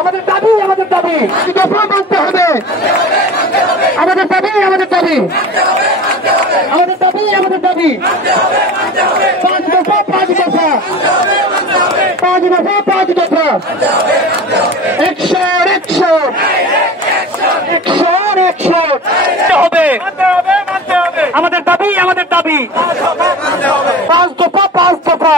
আমাদের দাবি আমাদের দাবি দফা মানতে হবে আমাদের দাবি আমাদের দাবি আমাদের দাবি আমাদের দাবি 5 দফা 5 দফা 5 দফা 5 দফা 100 হবে আমাদের দাবি আমাদের দাবি 5 দফা 5 দফা